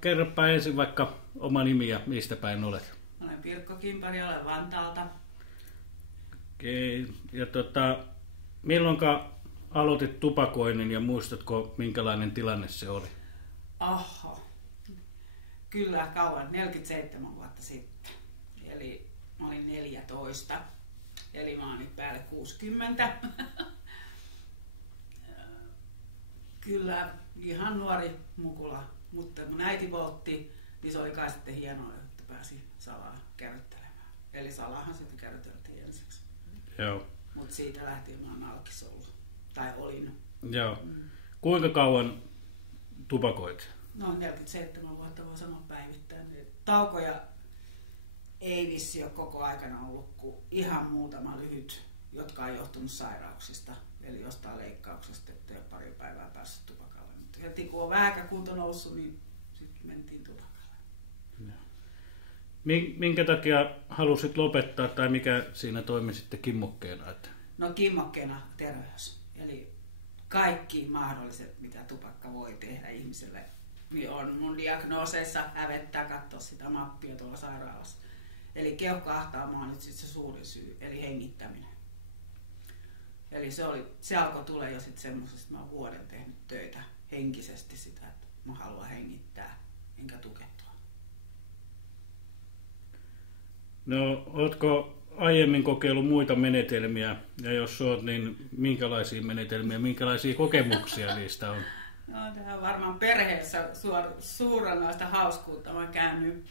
Kerropa ensin vaikka oma nimi ja mistä päin olet. Olen Pirkko Kimpari, olen Vantaalta. Okei. Ja milloinka aloitit tupakoinnin ja muistatko minkälainen tilanne se oli? Oho, kyllä kauan, 47 vuotta sitten. Eli mä olin 14, eli mä oon nyt päälle 60. Kyllä ihan nuori mukula, mutta mun äiti poltti, niin se oli kai sitten hienoa, että pääsi salaa käyttelemään. Eli salaahan sitten käyteltiin ensiksi. Joo. Mutta siitä lähtien mä oon alkis ollut, tai olin. Joo. Kuinka kauan tupakoit? No 47 vuotta voi sanoa päivittäin. Taukoja ei vissi ole koko aikana ollut kuin ihan muutama lyhyt, jotka on johtunut sairauksista. Eli jostain leikkauksesta, ettei ole pari päivää päässyt tupakalle. Mutta heti kun on vähäkä kunto noussut, niin sitten mentiin tupakalle. Minkä takia halusit lopettaa tai mikä siinä toimi sitten kimmokkeena? No kimmokkeena terveys. Eli kaikki mahdolliset, mitä tupakka voi tehdä ihmiselle, niin on mun diagnooseissa hävettää katsoa sitä mappia tuolla sairaalassa. Eli keuhkoahtaama on nyt sitten se suurin syy, eli hengittäminen. Eli se alkoi tulla jo sitten semmoisesta, että mä oon vuoden tehnyt töitä henkisesti sitä, että mä haluan hengittää, enkä tukehtua. No, ootko aiemmin kokeillut muita menetelmiä? Ja jos oot, niin minkälaisia menetelmiä, minkälaisia kokemuksia niistä on? No, tämä on varmaan perheessä suurenlaista hauskuutta. Mä oon käynyt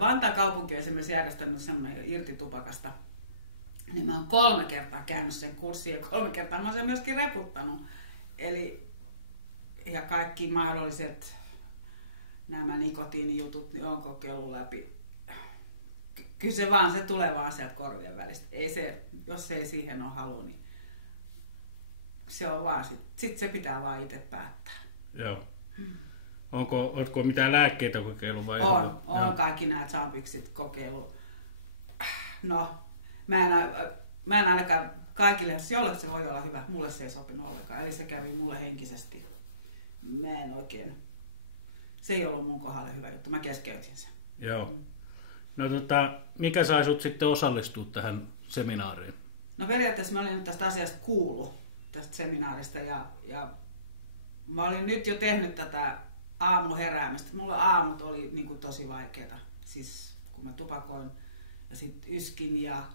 Vantaan kaupunki esimerkiksi järjestänyt semmoinen irti tupakasta. Niin mä oon 3 kertaa käynyt sen kurssin ja 3 kertaa mä oon sen myöskin reputtanut. Eli, ja kaikki mahdolliset nämä nikotiinijutut niin on kokeillut läpi. Kyllä se tulee vaan sieltä korvien välistä. Ei se, jos ei siihen ole halu, niin se on vaan sit se pitää vaan itse päättää. Joo. Ootko mitään lääkkeitä kokeillut vai? On kaikki nämä Champiksit kokeillut. No, mä en ainakaan kaikille, jos jolle se voi olla hyvä, mulle se ei sopinut ollenkaan. Eli se kävi mulle henkisesti. Mä en oikein, se ei ollut mun kohdalle hyvä juttu, mä keskeytin sen. Joo. No mikä sai sut sitten osallistua tähän seminaariin? No periaatteessa mä olin nyt tästä asiasta kuullut, tästä seminaarista ja mä olin nyt jo tehnyt tätä aamuheräämistä. Mulla aamut oli niin kuin tosi vaikeita, siis kun mä tupakoin ja sit yskin ja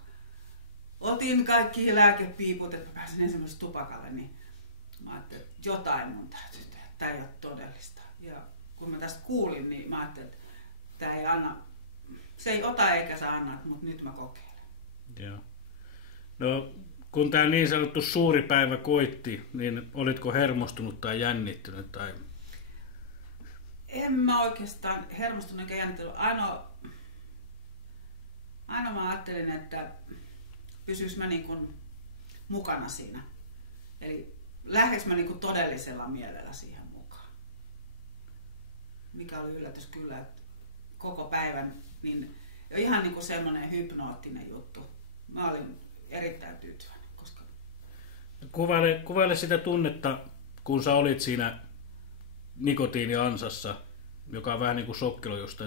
otin kaikki lääkepiiput, että mä pääsin ensimmäiseksi tupakalle, niin mä ajattelin, että jotain mun täytyy tehdä, tää ei ole todellista. Ja kun mä tästä kuulin, niin mä ajattelin, että tää ei anna, se ei ota eikä saa anna, mutta nyt mä kokeilen. Joo. No, kun tämä niin sanottu suuri päivä koitti, niin olitko hermostunut tai jännittynyt? Tai... En mä oikeastaan hermostunut eikä jännittynyt. Aina mä ajattelin, että pysyis mä niin kuin mukana siinä. Eli lähdeks mä niin kuin todellisella mielellä siihen mukaan. Mikä oli yllätys kyllä, että koko päivän niin ihan niin kuin semmoinen hypnoottinen juttu. Mä olin erittäin tyytyväinen. Koska... Kuvaile sitä tunnetta, kun sä olit siinä nikotiiniansassa, joka on vähän niin kuin sokkelo, josta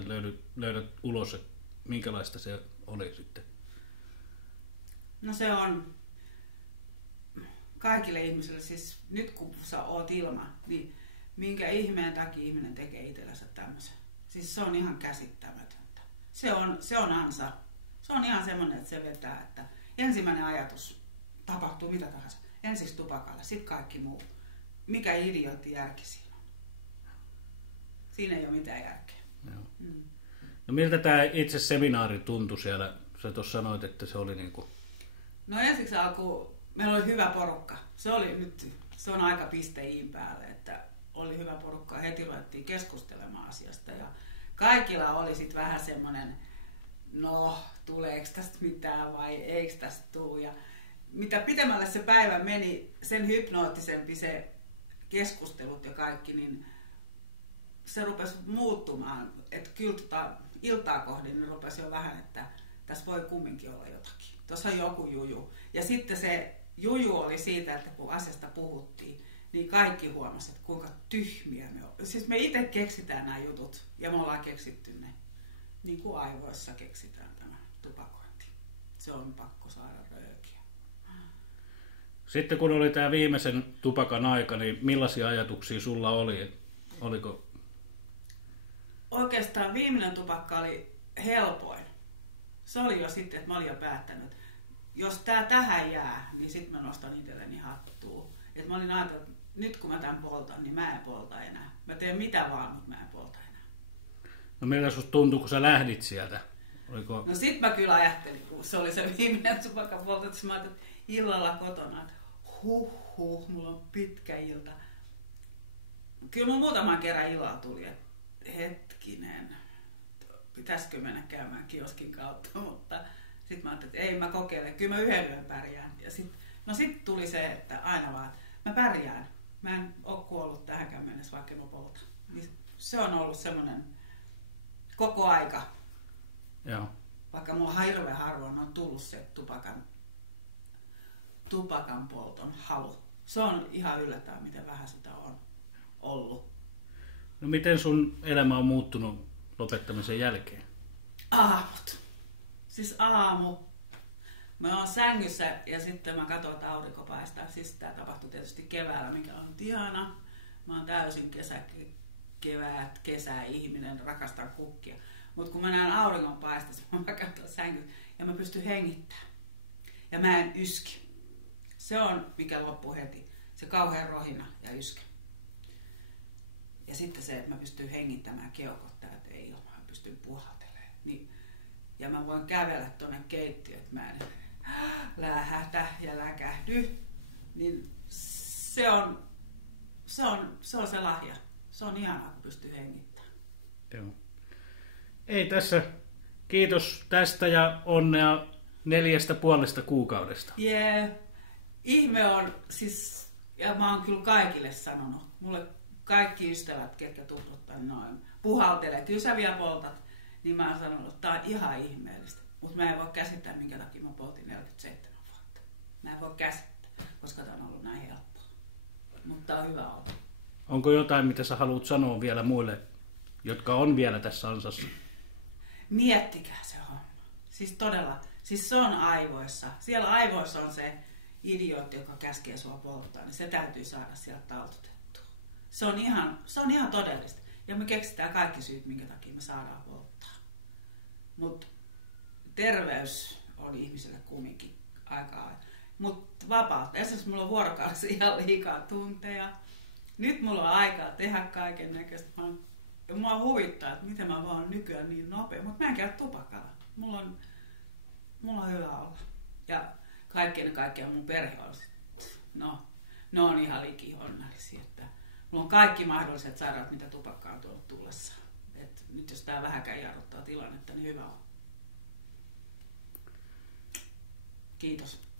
löydät ulos, että minkälaista se oli sitten? No se on kaikille ihmisille, siis nyt kun sä oot ilman, niin minkä ihmeen takia ihminen tekee itsellensä tämmöisen? Siis se on ihan käsittämätöntä. Se on ansa. Se on ihan semmoinen, että se vetää, että ensimmäinen ajatus tapahtuu mitä tahansa. Ensiksi tupakalle, sitten kaikki muu. Mikä idiootti järki siinä on? Siinä ei ole mitään järkeä. Joo. No miltä tämä itse seminaari tuntui siellä? Sä tuossa sanoit, että se oli niin kuin... No ensiksi meillä oli hyvä porukka. Se on aika pisteiin päälle, että oli hyvä porukka. Heti ruvettiin keskustelemaan asiasta ja kaikilla oli sitten vähän semmoinen, no tuleeko tästä mitään vai eikö tästä tule. Ja mitä pitemmälle se päivä meni, sen hypnoottisempi se keskustelut ja kaikki, niin se rupesi muuttumaan. Että kyllä iltaa kohdin niin rupesi jo vähän, että tässä voi kumminkin olla jotakin. Tuossa on joku juju. Ja sitten se juju oli siitä, että kun asiasta puhuttiin, niin kaikki huomasivat, että kuinka tyhmiä me ollaan. Siis me itse keksitään nämä jutut ja me ollaan keksitty ne. Niin kuin aivoissa keksitään tämä tupakointi. Se on pakko saada röökiä. Sitten kun oli tämä viimeisen tupakan aika, niin millaisia ajatuksia sulla oli? Oliko? Oikeastaan viimeinen tupakka oli helpoin. Se oli jo sitten, että mä olin jo päättänyt, että jos tää tähän jää, niin sitten mä nostan itselleni hattua. Et mä olin ajatellut, että nyt kun mä tämän poltan, niin mä en polta enää. Mä teen mitä vaan, mutta mä en polta enää. No miltä susta tuntui, kun sä lähdit sieltä? Oliko? No sit mä kyllä ajattelin, kun se oli se viimeinen tupakan polto, että mä ajattelin, että illalla kotona, että mulla on pitkä ilta. Kyllä mun muutaman kerran illalla tuli, että hetkinen, pitäisikö mennä käymään kioskin kautta, mutta sitten mä ajattelin, että ei mä kokeile, kyllä mä yhden yön pärjään. Ja sit tuli se, että aina vaan, mä pärjään. Mä en ole kuollut tähänkään mennessä, vaikka mä poltan. Niin se on ollut semmoinen koko aika. Joo. Vaikka mulla hirveän harvoin on tullut se tupakan polton halu. Se on ihan yllättävää, miten vähän sitä on ollut. No miten sun elämä on muuttunut lopettamisen jälkeen? Aamut. Siis aamu. Mä oon sängyssä ja sitten mä katson, että aurinko paistaa. Siis tää tapahtui tietysti keväällä, mikä on ihana. Mä oon täysin kesäihminen, rakastan kukkia. Mutta kun mä näen auringon paistaa, mä katson sängyssä ja mä pystyn hengittämään. Ja mä en yski. Se on mikä loppuu heti. Se kauhean rohina ja yskä. Ja sitten se, että mä pystyn hengittämään keuhkot täältä ilmaa. Mä pystyn puhaltelemaan. Niin, ja mä voin kävellä tuonne keittiöön, että mä en lähätä ja läkähdy. Niin se on se lahja. Se on ihanaa, kun pystyy hengittämään. Joo. Ei tässä. Kiitos tästä ja onnea 4,5 kuukaudesta. Ihme on, siis, ja mä oon kyllä kaikille sanonut, mulle kaikki ystävät, ketkä tunnuttaa noin, puhaltelee, kyllä sä vielä poltat, niin mä oon sanonut, että tää on ihan ihmeellistä. Mutta mä en voi käsittää, minkä takia mä poltin 47 vuotta. Mä en voi käsittää, koska tää on ollut näin helppoa. Mutta tää on hyvä olla. Onko jotain, mitä sä haluat sanoa vielä muille, jotka on vielä tässä ansassa? Miettikää se homma. Siis todella, siis se on aivoissa. Siellä aivoissa on se idiootti, joka käskee sua polttaa, niin se täytyy saada sieltä taltutettua. Se on ihan todellista. Ja me keksitään kaikki syyt, minkä takia me saadaan polttaa. Mutta terveys on ihmiselle kumminkin aikaa. Mutta vapautta. Esimerkiksi mulla on vuorokaudessa ihan liikaa tunteja. Nyt mulla on aikaa tehdä kaiken näköistä. Mua huvittaa, että miten mä vaan nykyään niin nopea. Mutta mä en käy tupakalla. Mulla on hyvä olla. Ja kaikkien mun perhe on ne on ihan liki onnellisia. Että mulla on kaikki mahdolliset sairaudet, mitä tupakka on tuonut tullessa. Et nyt jos tää vähäkään jarruttaa tilannetta, niin hyvä on. Kiitos.